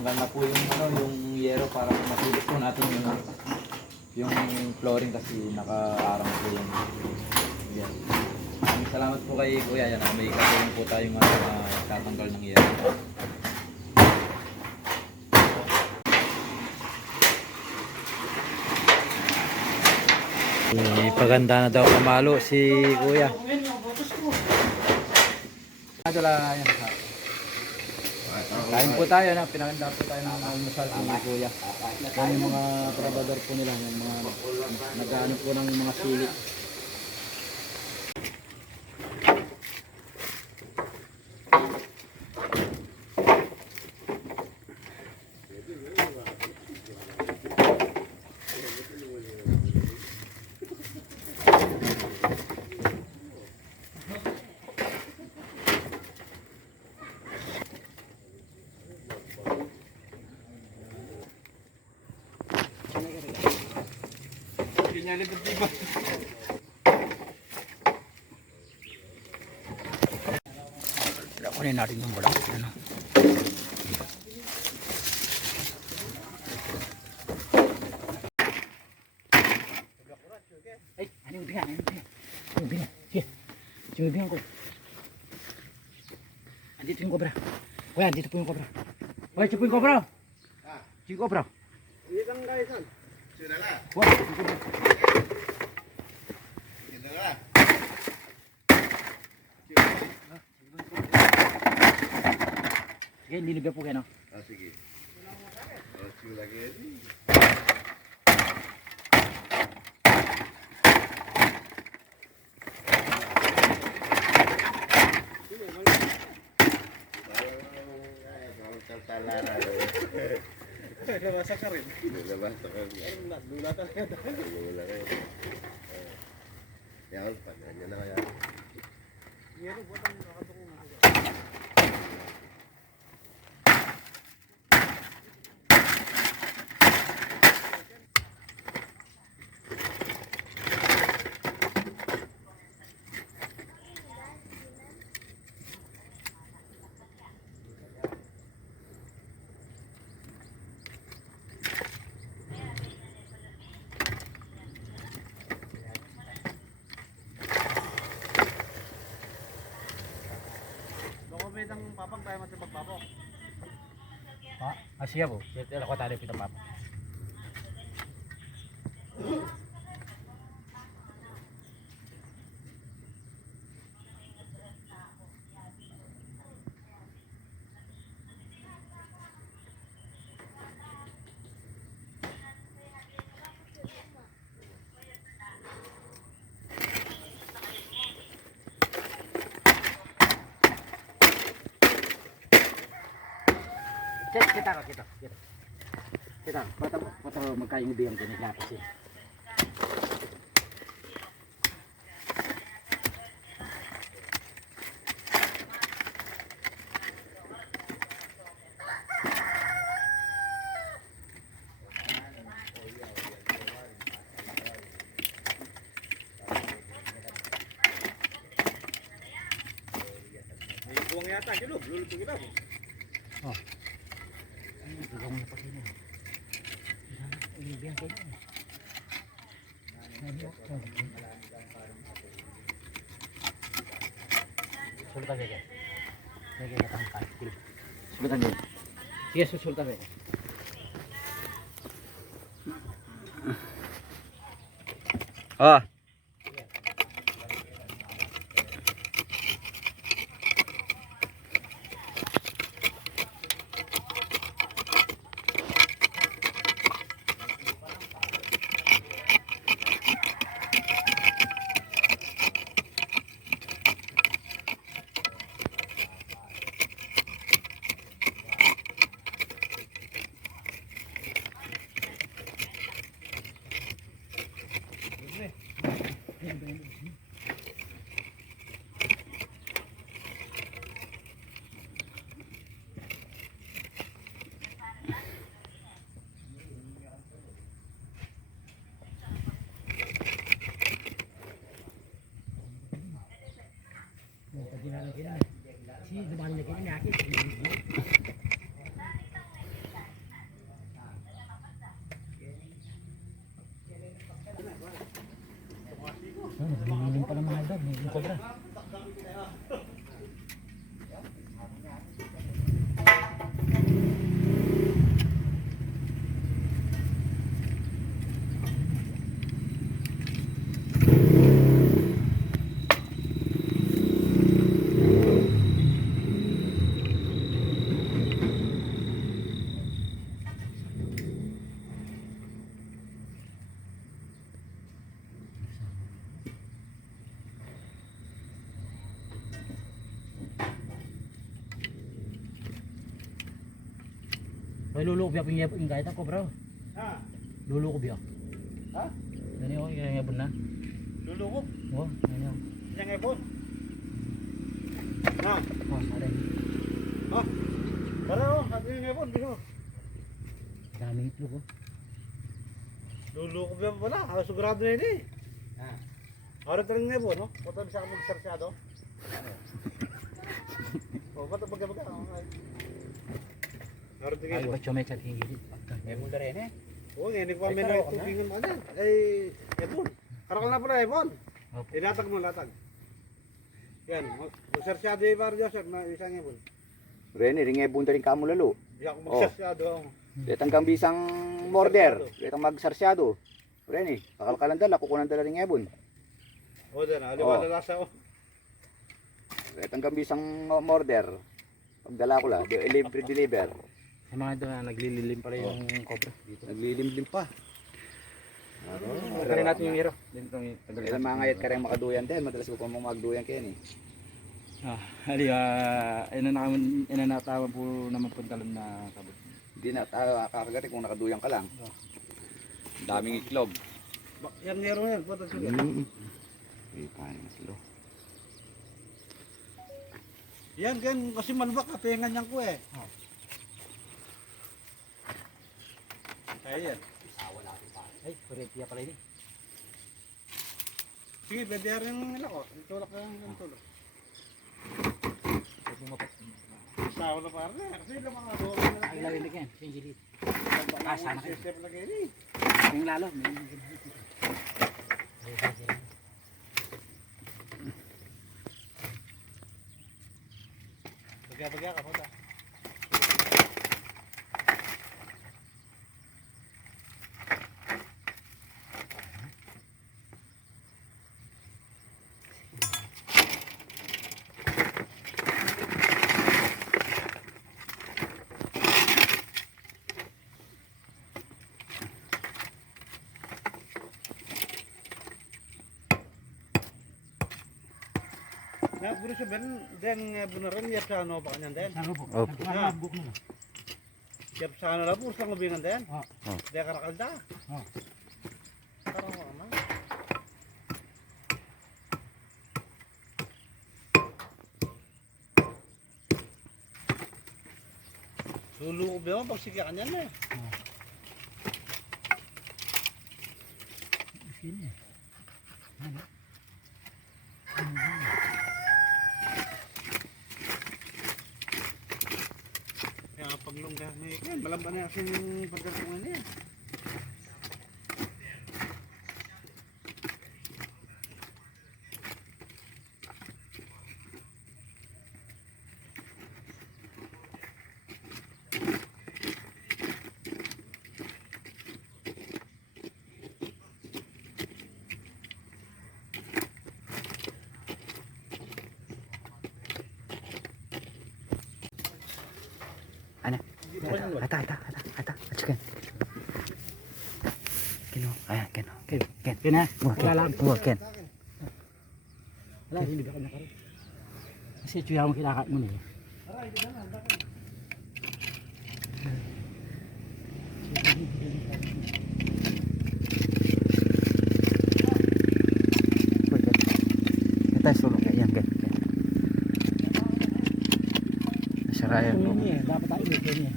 natanggal na po yung ano, yung yero para masilip po natin yung flooring kasi nakaarang po yan. Yan. Maraming salamat po kay Kuya. Yan, may katulong po tayong tatanggal ng yero. Paganda na daw pamalo si Kuya. Kain po tayo na, pinaganda po tayo ng almusal po ni Kuya. Yan yung mga trabador po nila, yung mga nag-ano po ng mga sili. Kunin natin yung bulak. Ano? Ay, ano yung bihan? Ano yung bihan? Sige, yung bihan ko. Andito yung cobra. Kuya, andito po yung cobra. Kuya, ito po yung cobra. Ito yung cobra. Hindi kang guys, saan? Kuya, ito yung cobra. Sige, linig po kayo, no? Ah, sige. Sige lagi. Nabasa ka rin. Nabasa ka rin. Dula talaga. Dula ka rin. Yan, pagkanya na kaya. Yan, buwan ang nakatulong. Ang papang tayo magpapako. Ha? Siya po. Siya ko tayo pinapapa. Kita. Bata magkayong biyang ko naglapos eh. May buwang yata, gilog. Lulutong kita mo. Oh. Tulong na pag ino. Ibigyan ko na. Sultan ka. Sige, natangkal. Sultan ka. Sige, sultan ka. Ah. Naglililim pa ng mga idol, yung cobra. Ay, lulukob yung kahit ako, bro. Ha? Lulukob yan. Ha? Yan yung ibon na. Lulukop. Oo, yan yung. Yang ibon. Ha? Oh, alin. Oh. Para oh, sabi yung ibon, biho. Daming itlog, oh. Lulukop yan pala. Sigurado na yun eh. Ha? Araw talang ng ibon, no? Punta na siya mag-sarsyado. Oh, ba't baga-baga? Araw talang Ay, ibon. ba't may sa tingin? May mula rin eh. Oo, hindi ko kami na tubingan mo dyan. Ay, ibon. Karakal na pala, ibon. Opo. Ilatag mo, latag. Yan, mag-sarsyado yung para Joseph na isang ibon. Rene, ringebon rin kamo lalo. Hindi ako mag-sarsyado. Letang kang bisang morder, letang magsarsyado. Rene, kakalkalan dala, kukunan dala ringebon. O, dyan, aliwala lasa ko. Letang kang bisang morder. Pagdala ko la, deliver. Sa mga ito na naglililim pala yung cobra dito. Naglilimlim pa. Tagalin natin yung hero. Dito yung tagalin Kailan mga ngayat ka rin makaduyan din, madalas ko pa mong magduyan kayo eh. Inanatawa po naman po talon na kabot. Hindi na kakagati kung nakaduyan ka lang. Daming iklog. Yan, meron yan. Punta sila. Ay, paano mas lo. Yan, gan kasi manbak, kapengan yan ko eh. Ayan. Ay, kuretiya pala ini. Sige, pwede rin nila ko. Tulak lang ng tulak. Sawa na para na. Kasi yung mga doon na Ay, larinig yan. Sinjilit. Sana kayo. Step lagay rin. Yung lalo. Bagya-bagya ka po ta. Na guru saben den beneran ya sa ano pa kanyan den. Saro po. Opo. Nagpapabuk mo. Siap sa ano la pur sa ngobingan den. Oh. Dia karakal da. Oh. Karang mo ama. Sulu ko ba pag sige kanyan eh. Sini. Ano? Kaya paglungga may kan malamban na asin pagkasungan niya. Ano? Ata. Chicken. Kino. Ayan, kino. Ken. Ken ha? Wala lang. Ken. Wala, hindi ka na karon. Kasi tuya mo kinakain mo niya. Ito solo kayan, Ken. Nasarayan ko. Ini dapat tayo dito niya.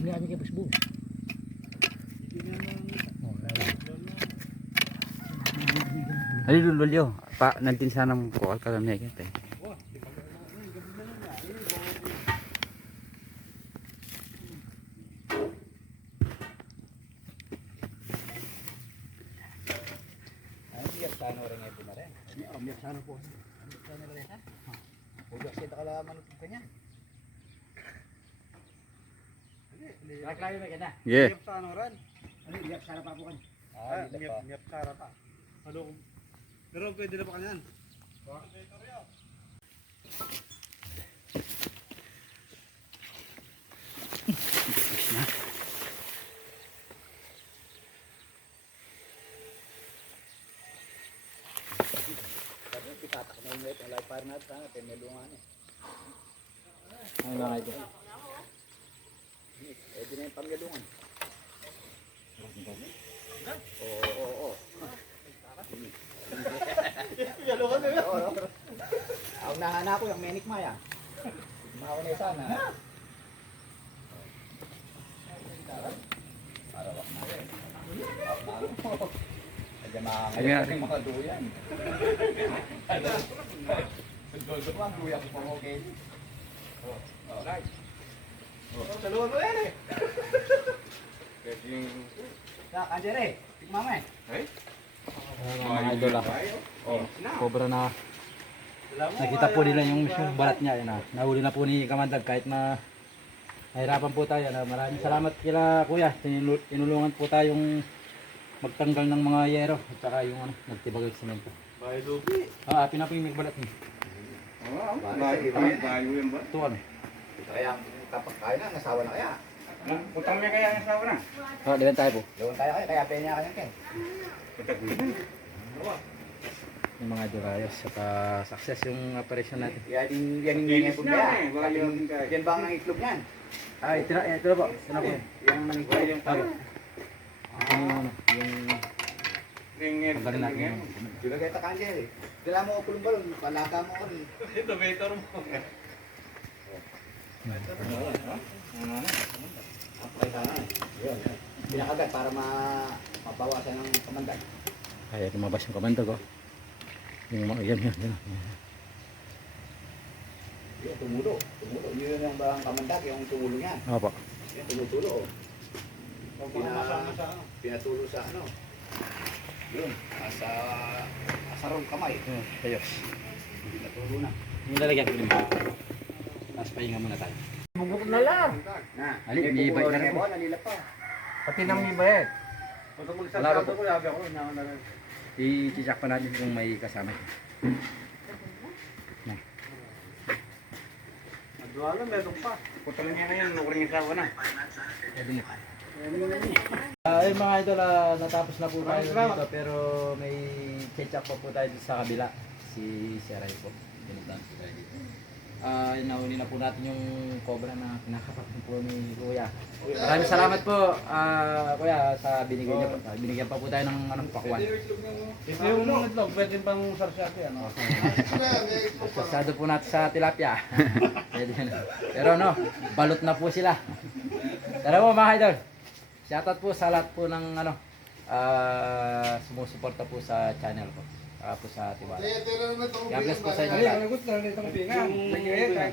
Hindi kami kay busbu. Ali dulu yo. Pak nanti sana ko kalam niya kete. boss. Ano ka nila rin ha? Ugas kita ka lang manutog ka niya. Laklayo may ganda. Yeah. Miyap sa ano ran? Ano, iyak sarap pa po kan. Miyap sara pa. Ano kung... Pero pwede na pa kanyan. Sabi, pitatak na yung ito. Live fire natin ha. Pinulungan eh. Ay mga idol. Pwede na yung pamilungan. Oo. Ang nahana ko yung menik maya. Mao na sana. Ayan. Ay, mga duyan. Dodo ko ang duyan ko pa mo okay. Right. Saluhan mo yan eh. Ya, kanjere. Tigmama eh. Mga idol ah. Cobra na. Nakita po nila yung balat niya. Yan, ah. Nahuli na po ni Kamandag kahit na nahirapan po tayo. Maraming salamat kila kuya. Tinulungan po tayong magtanggal ng mga yero at saka yung ano, nagtibag ng semento. Bahay lupi. Pina po yung nagbalat niya. Bayo yan ba? Ito ano. Kaya kapag kaya na, nasawa na kaya. Utang niya kaya ang sawa na. Dilan tayo po. Doon tayo kaya penya kanya kaya. Yung mga idol ayos. Saka success yung operation natin. Yan yung ganyan po niya. Yan ba ang itlog niyan? Ay, ito na po. Ito na po. Yan ang manikwala yung Tama. Ito yung ano, yung pagdaling natin yung Diba kaya takanjel eh. Dala mo kulong balon, palaka mo ko rin. Ito, better mo. Apply ka na. Yun. Pinakagat para mabawasan ng kamandag. ay lumabas yung kamanda ko. Yung mga yan. Yun, tumulo. Yun yung bang kamandag, yung tumulo niya. Opo. Yan, tumutulo. Masama sa ano. Pinatulo sa ano. Yun, sa rong kamay. Ayos. Pinatulo na. Yung lalagyan ko din po. Tapos pahinga muna tayo. Bubuk na lang. Na, Ali, may iba na rin po. Nalila pa. Pati nang may bayad. Pag Wala magsasado pa ko, sabi ako, naman na lang. I-check pa natin kung may kasama. Nagduwala, meron pa. Putang niya na yan, nukuring isawa na. Pwede na. Ay mga idol, natapos na po tayo dito pero may check-up pa po tayo dito sa kabila. Si Seray po. Pinuntahan po tayo dito. Nauni na po natin yung cobra na kinakapatin po ni Kuya. Maraming salamat po Kuya sa binigay niyo po. Binigyan pa po tayo ng anong pakwan. Ito yung itlog, pwede pang sarsate, ano? Sasado po natin sa tilapia. Pwede na. Pero no, balot na po sila. Tara po mga idol. Shoutout po sa lahat po ng ano sumusuporta po sa channel ko. Po sa Tiwala. God bless po sa inyo lahat. Gusto na itong pinga.